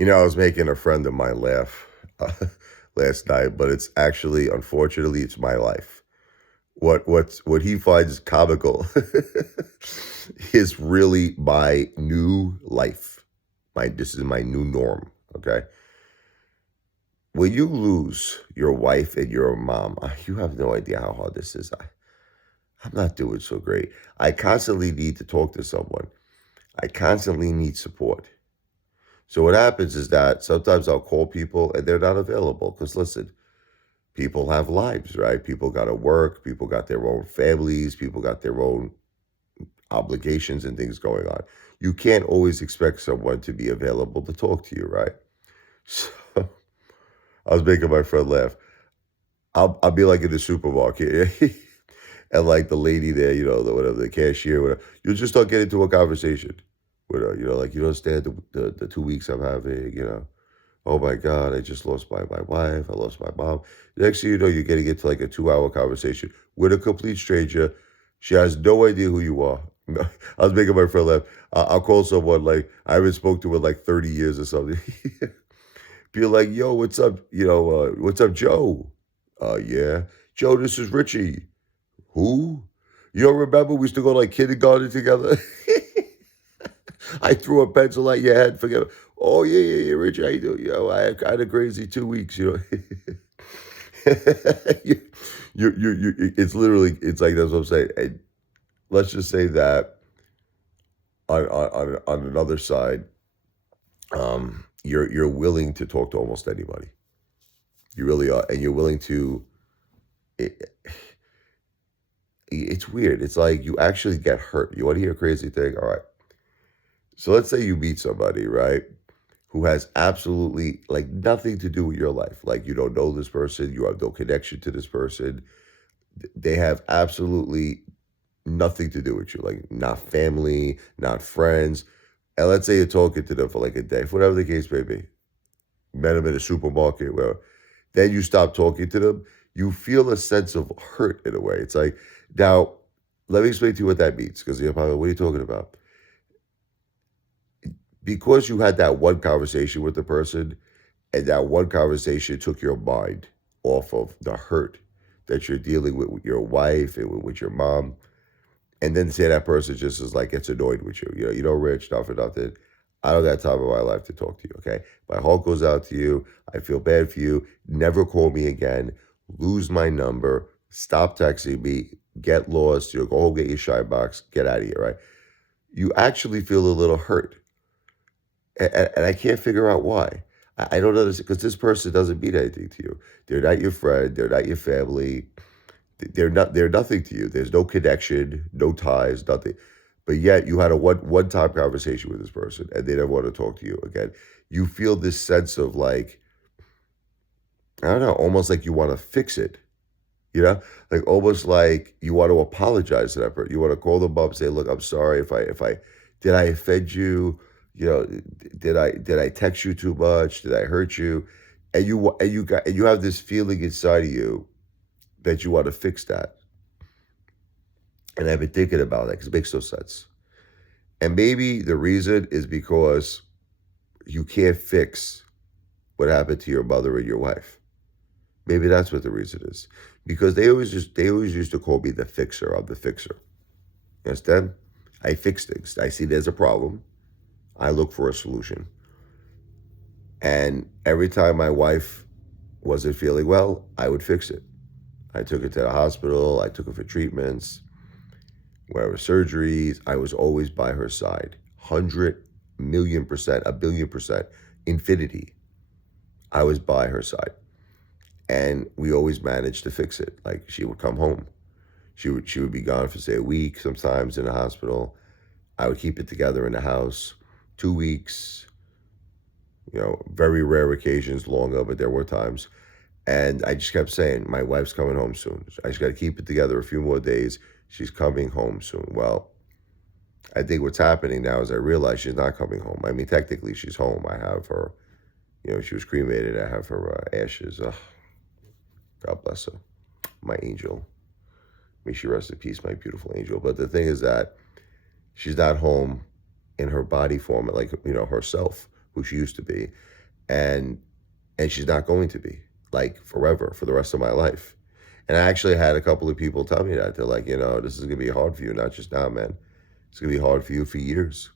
I was making a friend of mine laugh last night, but it's actually, unfortunately, it's my life. What he finds comical is really my new life. This is my new norm. Okay, when you lose your wife and your mom, you have no idea how hard this is. I'm not doing so great. I constantly need to talk to someone. I constantly need support. So what happens is that sometimes I'll call people and they're not available because listen, people have lives, right? People got to work, people got their own families, people got their own obligations and things going on. You can't always expect someone to be available to talk to you, right? So I was making my friend laugh. I'll be like in the supermarket and like the lady there, whatever, the cashier, whatever, you'll just start getting into a conversation with her, like, you don't understand the 2 weeks I'm having, oh my God, I just lost my wife. I lost my mom. Next thing you know, you're getting into like a 2 hour conversation with a complete stranger. She has no idea who you are. I was making my friend laugh. I'll call someone like I haven't spoke to in like 30 years or something. Be like, yo, what's up? What's up, Joe? Yeah. Joe, this is Richie. Who? You don't remember we used to go like kindergarten together? I threw a pencil at your head. Forget. Oh yeah, Rich. How you doing? I had a crazy 2 weeks. you, it's literally, it's like that's what I'm saying. And let's just say that on another side, you're willing to talk to almost anybody. You really are, and you're willing to. It, it's weird. It's like you actually get hurt. You want to hear a crazy thing? All right. So let's say you meet somebody, right? Who has absolutely like nothing to do with your life. Like you don't know this person, you have no connection to this person. They have absolutely nothing to do with you, like not family, not friends. And let's say you're talking to them for like a day, for whatever the case may be. Met them in a supermarket, where then you stop talking to them. You feel a sense of hurt in a way. It's like, now, let me explain to you what that means. Because you're probably, what are you talking about? Because you had that one conversation with the person, and that one conversation took your mind off of the hurt that you're dealing with your wife and with your mom. And then say that person just is like gets annoyed with you. Rich, not for nothing. I don't got time in my life to talk to you. Okay. My heart goes out to you. I feel bad for you. Never call me again. Lose my number. Stop texting me. Get lost. Go home, get your shine box. Get out of here. Right. You actually feel a little hurt. And I can't figure out why. I don't understand because this person doesn't mean anything to you. They're not your friend. They're not your family. They're nothing to you. There's no connection, no ties, nothing. But yet you had a one time conversation with this person and they never want to talk to you again. You feel this sense of like, I don't know, almost like you want to fix it. Like almost like you want to apologize to that person. You want to call them up, say, "Look, I'm sorry if I did I offend you? Did I text you too much? Did I hurt you?" And you have this feeling inside of you that you want to fix that. And I've been thinking about that because it makes no sense. And maybe the reason is because you can't fix what happened to your mother and your wife. Maybe that's what the reason is. Because they always used to call me the fixer. I'm the fixer. You understand? I fix things. I see there's a problem. I look for a solution. And every time my wife wasn't feeling well, I would fix it. I took her to the hospital. I took her for treatments, whatever surgeries. I was always by her side. 100 million%, a billion%, infinity. I was by her side. And we always managed to fix it. Like she would come home. She would be gone for say a week, sometimes in the hospital. I would keep it together in the house. 2 weeks, very rare occasions, longer, but there were times. And I just kept saying, my wife's coming home soon. I just got to keep it together a few more days. She's coming home soon. Well, I think what's happening now is I realize she's not coming home. I mean, technically she's home. I have her, she was cremated. I have her ashes. Ugh, God bless her. My angel. May she rest in peace, my beautiful angel. But the thing is that she's not home in her body form, like, herself. who she used to be, and she's not going to be, like, forever, for the rest of my life. And I actually had a couple of people tell me that. They're like, this is gonna be hard for you, not just now, man. It's gonna be hard for you for years,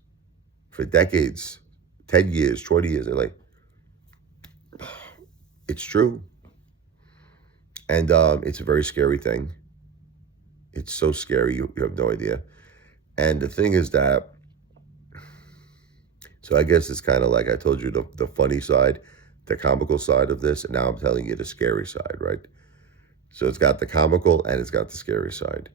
for decades, 10 years, 20 years. They're like, it's true. And it's a very scary thing. It's so scary, you have no idea. And the thing is that, so I guess it's kind of like I told you the funny side, the comical side of this, and now I'm telling you the scary side, right? So it's got the comical and it's got the scary side.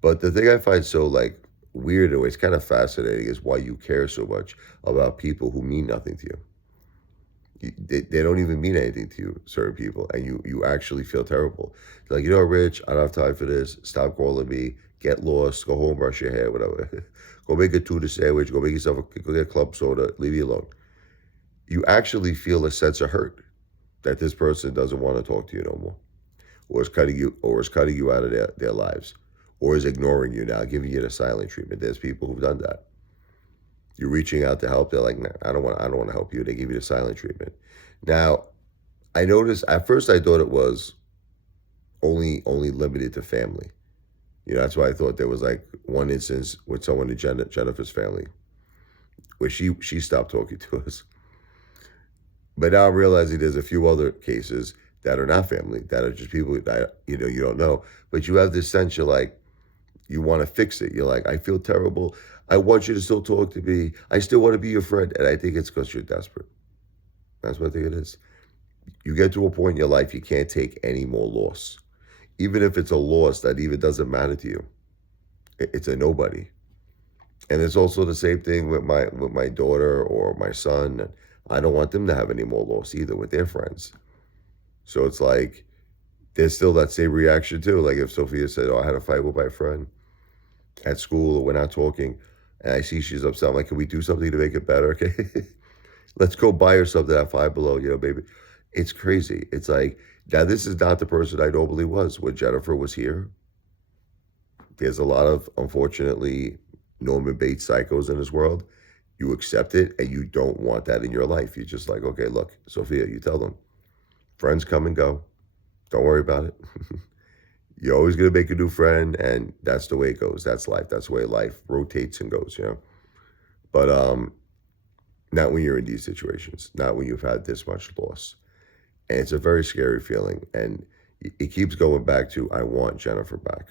But the thing I find so like weird, or it's kind of fascinating, is why you care so much about people who mean nothing to you. They don't even mean anything to you, certain people, and you actually feel terrible. They're like, Rich, I don't have time for this. Stop calling me. Get lost. Go home, brush your hair, whatever. Go make a tuna sandwich. Go make yourself go get club soda. Leave you alone. You actually feel a sense of hurt that this person doesn't want to talk to you no more, or is cutting you out of their lives, or is ignoring you now, giving you the silent treatment. There's people who've done that. You're reaching out to help. They're like, nah, I don't want to help you. They give you the silent treatment. Now, I noticed at first I thought it was only limited to family. That's why I thought there was like one instance with someone in Jennifer's family where she stopped talking to us. But now I'm realizing there's a few other cases that are not family, that are just people that you don't know. But you have this sense, you're like, you want to fix it. You're like, I feel terrible. I want you to still talk to me. I still want to be your friend. And I think it's because you're desperate. That's what I think it is. You get to a point in your life you can't take any more loss. Even if it's a loss that even doesn't matter to you. It's a nobody. And it's also the same thing with my daughter or my son. I don't want them to have any more loss either with their friends. So it's like, there's still that same reaction too. Like if Sophia said, I had a fight with my friend at school, or we're not talking, and I see she's upset, I'm like, can we do something to make it better? Okay. Let's go buy her something at Five Below, baby. It's crazy. It's like, now this is not the person I normally was when Jennifer was here. There's a lot of, unfortunately, Norman Bates psychos in this world. You accept it and you don't want that in your life. You're just like, okay, look, Sophia, you tell them, friends come and go. Don't worry about it. You're always going to make a new friend, and that's the way it goes. That's life. That's the way life rotates and goes, But not when you're in these situations, not when you've had this much loss. And it's a very scary feeling. And it keeps going back to, I want Jennifer back.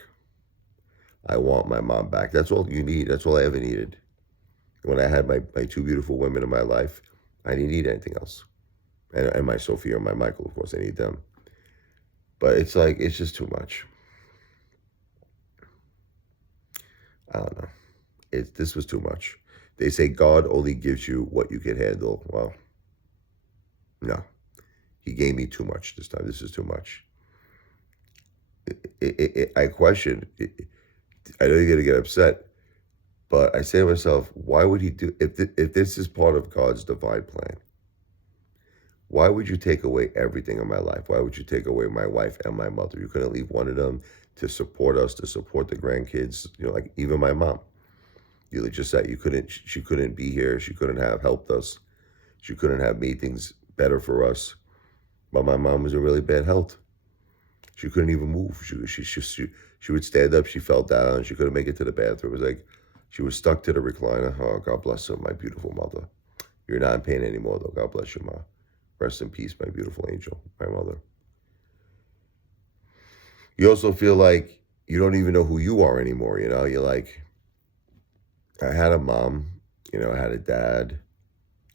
I want my mom back. That's all you need. That's all I ever needed. When I had my two beautiful women in my life, I didn't need anything else. And my Sophia and my Michael, of course, I need them. But it's like, it's just too much. I don't know. This was too much. They say God only gives you what you can handle. Well, no. He gave me too much this time. This is too much. I question. I know you're going to get upset. But I say to myself, why would he do, if this is part of God's divine plan, why would you take away everything in my life? Why would you take away my wife and my mother? You couldn't leave one of them to support us, to support the grandkids, like even my mom. You just said she couldn't be here. She couldn't have helped us. She couldn't have made things better for us. But my mom was in really bad health. She couldn't even move. She would stand up. She fell down. She couldn't make it to the bathroom. It was like she was stuck to the recliner. Oh, God bless her, my beautiful mother. You're not in pain anymore, though. God bless you, Ma. Rest in peace, my beautiful angel, my mother. You also feel like you don't even know who you are anymore, You're like, I had a mom, I had a dad,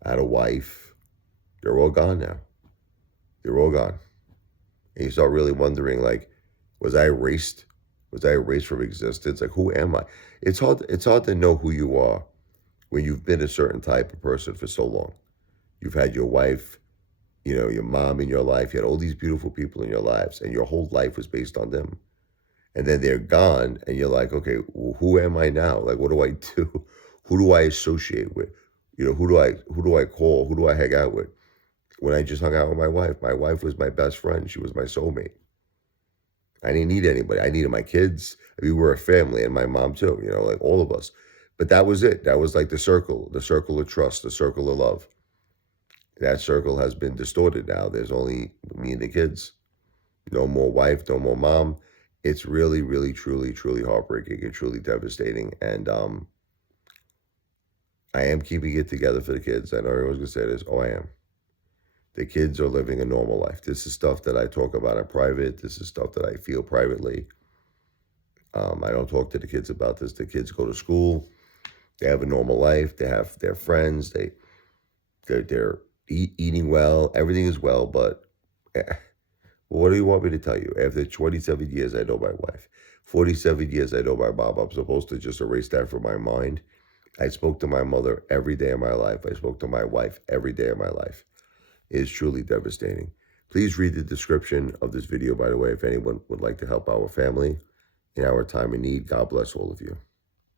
I had a wife. They're all gone now. They're all gone. And you start really wondering, like, was I erased? Was I erased from existence? Like, who am I? It's hard to know who you are when you've been a certain type of person for so long. You've had your wife, your mom in your life. You had all these beautiful people in your lives, and your whole life was based on them. And then they're gone, and you're like, okay, well, who am I now? Like, what do I do? Who do I associate with? Who do I call? Who do I hang out with? When I just hung out with my wife was my best friend. She was my soulmate. I didn't need anybody. I needed my kids. We were a family, and my mom too, like all of us. But that was it. That was like the circle of trust, the circle of love. That circle has been distorted now. There's only me and the kids. No more wife, no more mom. It's really, really, truly, truly heartbreaking and truly devastating. And I am keeping it together for the kids. I know everyone's gonna say this. Oh, I am. The kids are living a normal life. This is stuff that I talk about in private. This is stuff that I feel privately. I don't talk to the kids about this. The kids go to school. They have a normal life. They have their friends. They're eating well. Everything is well. But what do you want me to tell you? After 27 years, I know my wife. 47 years, I know my mom. I'm supposed to just erase that from my mind. I spoke to my mother every day of my life. I spoke to my wife every day of my life. It is truly devastating. Please read the description of this video, by the way, if anyone would like to help our family in our time of need. God bless all of you.